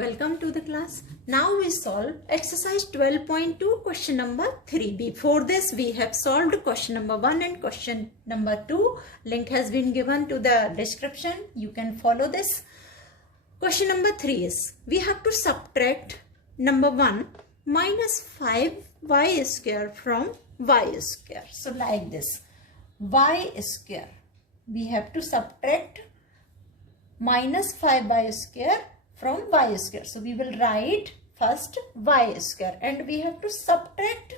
Welcome to the class. Now we solve exercise 12.2 question number 3. Before this we have solved question number 1 and question number 2. Link has been given to the description. You can follow this. Question number 3 is we have to subtract number 1 minus 5y square from y square. So like this, y square. We have to subtract minus 5y square from y square. So we will write first y square and we have to subtract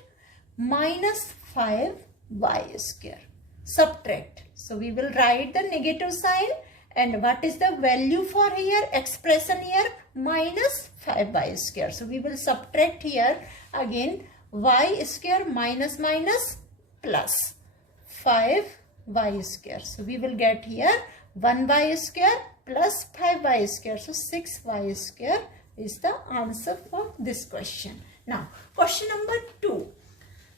minus 5y square. Subtract. So we will write the negative sign, and what is the value for here? Expression here minus 5y square. So we will subtract here again y square minus plus 5y square. So we will get here 1y square plus 5y square. So 6y square is the answer for this question. Now question number 2.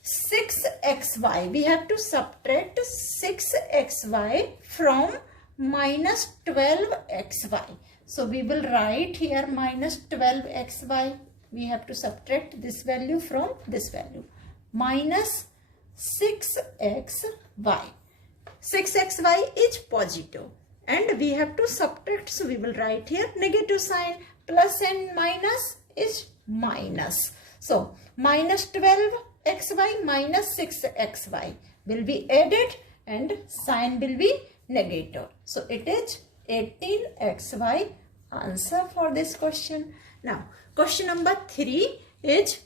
6xy. We have to subtract 6xy from minus 12xy. So we will write here minus 12xy. We have to subtract this value from this value. Minus 6xy. 6xy is positive. And we have to subtract, so we will write here negative sign. Plus and minus is minus. So minus 12xy minus 6xy will be added and sign will be negative. So it is 18xy answer for this question. Now question number 3 is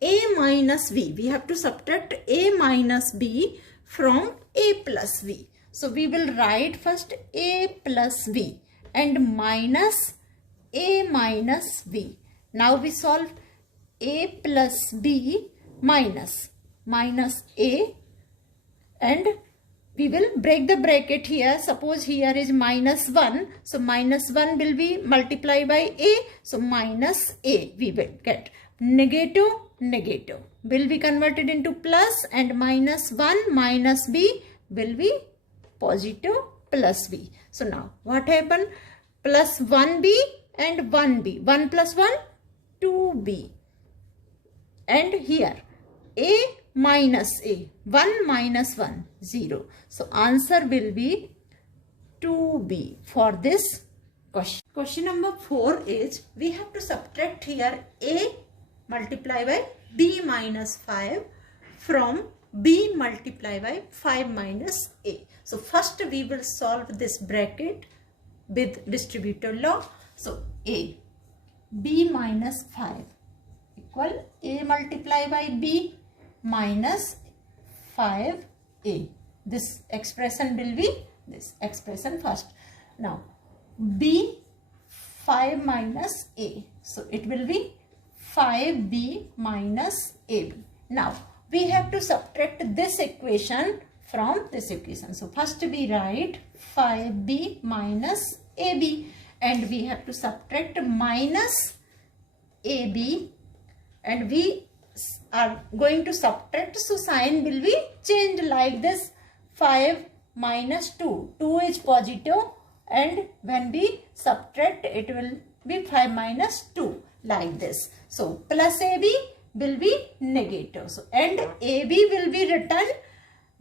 a minus b. We have to subtract a minus b from a plus b. So we will write first a plus b and minus a minus b. Now we solve a plus b minus a, and we will break the bracket here. Suppose here is minus 1. So minus 1 will be multiplied by a. So minus a we will get. Negative will be converted into plus, and minus 1 minus b will be positive plus b. So now what happened? Plus 1b and 1b. 1 plus 1, 2b. And here a minus a. 1 minus 1, 0. So answer will be 2b for this question. Question number 4 is we have to subtract here a multiplied by b minus 5 from b multiplied by 5 minus a. So first we will solve this bracket with distributive law. So a, b minus 5 equal a multiplied by b minus 5a. This expression will be this expression first. Now b 5 minus a. So it will be 5b minus ab. Now we have to subtract this equation from this equation. So first we write 5b minus ab, and we have to subtract minus ab, and we are going to subtract, so sign will be changed like this. 5 minus 2. 2 is positive, and when we subtract it will be 5 minus 2 like this. So plus ab will be negative. So and ab will be written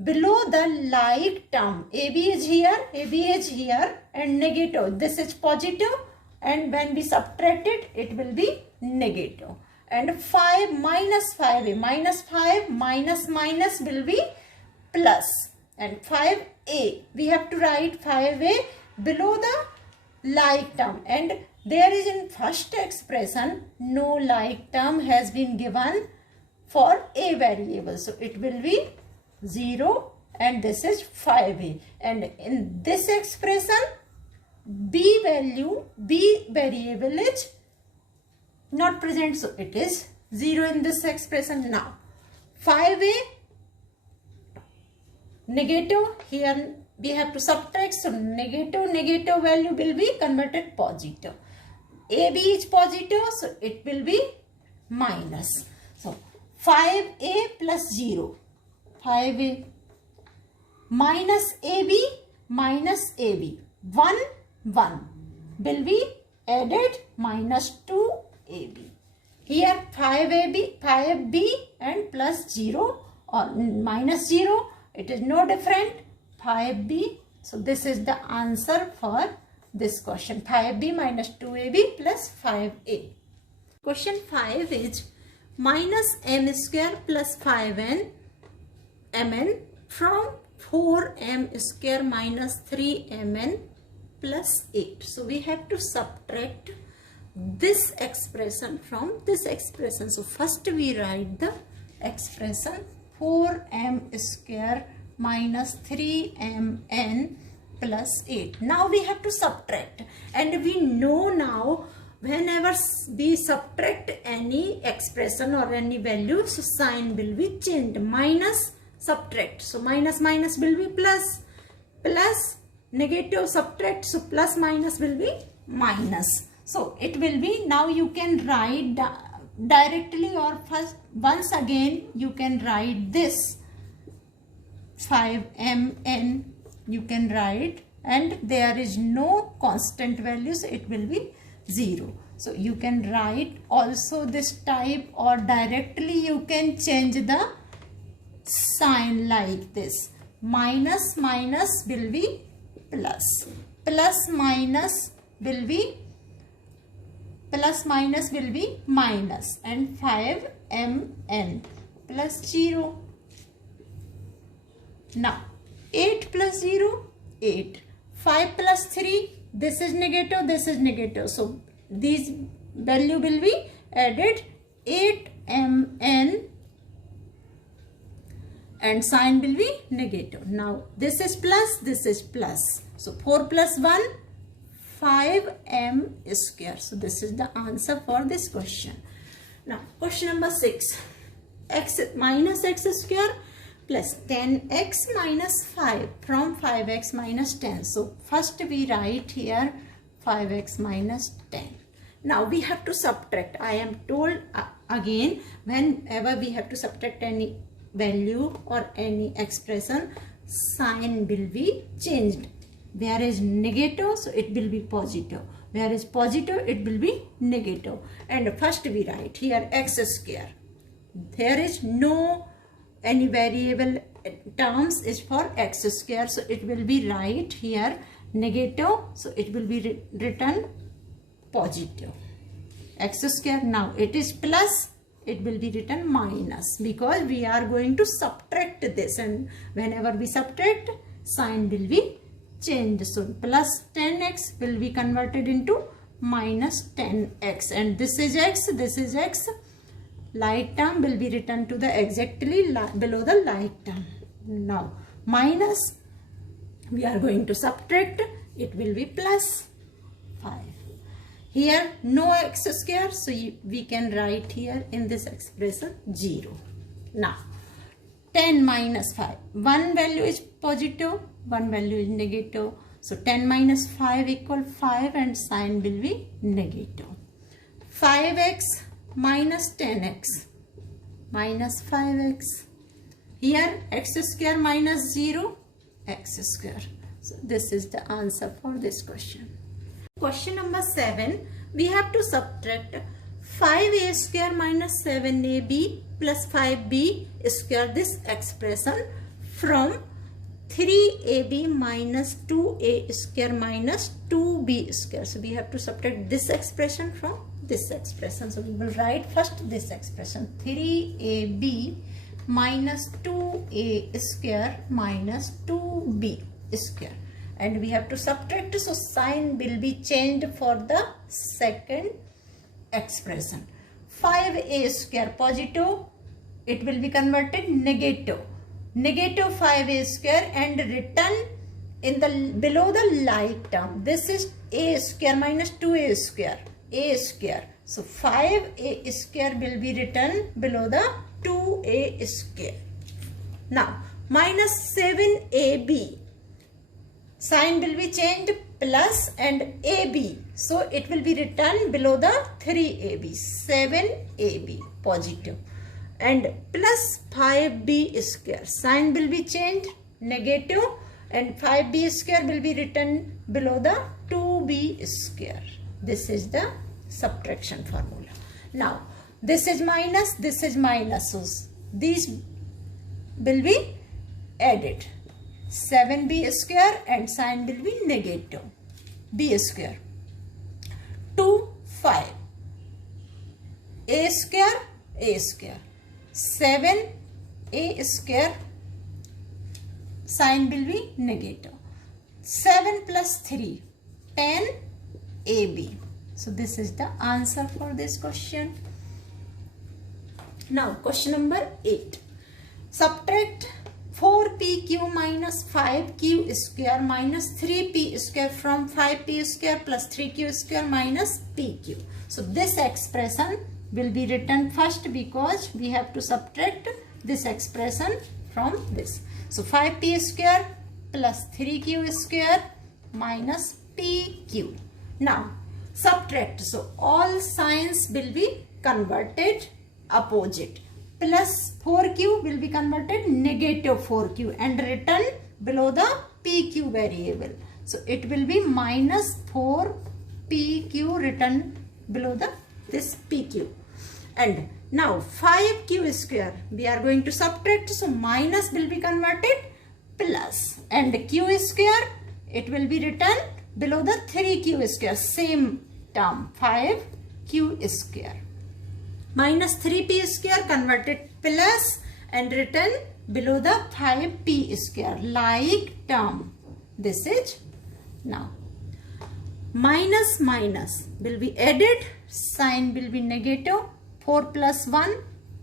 below the like term. AB is here and negative. This is positive, and when we subtract it, it will be negative. And 5 minus 5a. Minus 5 minus will be plus. And 5a. We have to write 5a below the like term. And there is in first expression no like term has been given for a variable. So it will be 0, and this is 5a. And in this expression b variable is not present. So it is 0 in this expression. Now 5a negative, here we have to subtract. So negative value will be converted positive. AB is positive, so it will be minus. So 5a plus 0. 5a minus ab 1 will be added minus 2ab. Here 5b and plus 0 or minus 0, it is no different, 5b. So this is the answer for this question, 5b minus 2ab plus 5a. Question 5 is minus m square plus 5n mn from 4m square minus 3mn plus 8. So we have to subtract this expression from this expression. So first we write the expression 4m square minus 3mn plus 8. Now we have to subtract, and we know now whenever we subtract any expression or any value, so sign will be changed. Minus, subtract, so minus minus will be plus, plus negative, subtract, so plus minus will be minus. So it will be, now you can write directly, or first once again you can write this 5mn, you can write, and there is no constant value, so it will be 0. So you can write also this type, or directly you can change the sign like this. Minus minus will be plus, plus minus will be minus, and 5mn plus 0. Now 8 plus 0, 8. 5 plus 3, this is negative, this is negative. So these value will be added, 8mn, and sign will be negative. Now this is plus, this is plus. So 4 plus 1, 5m square. So this is the answer for this question. Now question number 6. X minus x square plus 10x minus 5 from 5x minus 10. So first we write here 5x minus 10. Now we have to subtract. I am told again, whenever we have to subtract any value or any expression, sign will be changed. Where is negative, so it will be positive. Where is positive, it will be negative. And first we write here x square. There is no any variable terms is for x square, so it will be right here negative, so it will be written positive. X square, now it is plus, it will be written minus, because we are going to subtract this, and whenever we subtract, sign will be changed. So plus 10x will be converted into minus 10x, and this is x, this is x. Like term will be written to the exactly below the like term. Now minus, we are going to subtract, it will be plus 5. Here no x square, so we can write here in this expression 0. Now 10 minus 5, one value is positive, one value is negative. So 10 minus 5 equal 5, and sign will be negative. 5x minus 10x minus 5x. Here x square minus 0, x square. So this is the answer for this question. Question number 7. We have to subtract 5a square minus 7ab plus 5b square, this expression, from 3ab minus 2a square minus 2b square. So we have to subtract this expression from this expression. So we will write first this expression, 3ab minus 2a square minus 2b square, and we have to subtract, so sign will be changed for the second expression. 5a square positive, it will be converted negative, negative 5a square, and written in the below the like term. This is a square minus 2a square, a square. So 5a square will be written below the 2a square. Now minus 7ab, sign will be changed, plus and ab, so it will be written below the 3ab, 7ab positive, and plus 5b square, sign will be changed negative, and 5b square will be written below the 2b square. This is the subtraction formula. Now this is minus, so these will be added. 7b square and sign will be negative. b square. 2, 5. a square, 7 a square, sign will be negative. 7 plus 3, 10 ab. So this is the answer for this question. Now question number 8. Subtract 4pq minus 5q square minus 3p square from 5p square plus 3q square minus pq. So this expression will be written first because we have to subtract this expression from this. So 5p square plus 3q square minus pq. Now subtract. So all signs will be converted opposite. Plus 4q will be converted negative 4q and written below the pq variable. So it will be minus 4pq written below this pq. And now 5q square we are going to subtract. So minus will be converted plus, and q square it will be written below the 3q square, same term, 5q square. Minus 3p square converted plus and written below the 5p square, like term. This is now minus will be added, sign will be negative. 4 plus 1,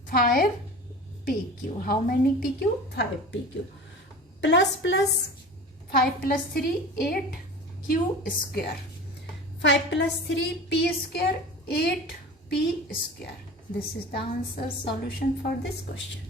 5 pq. How many pq? 5 pq. Plus 5 plus 3, 8 q square. 5 plus 3 p square, 8 p square. This is the answer solution for this question.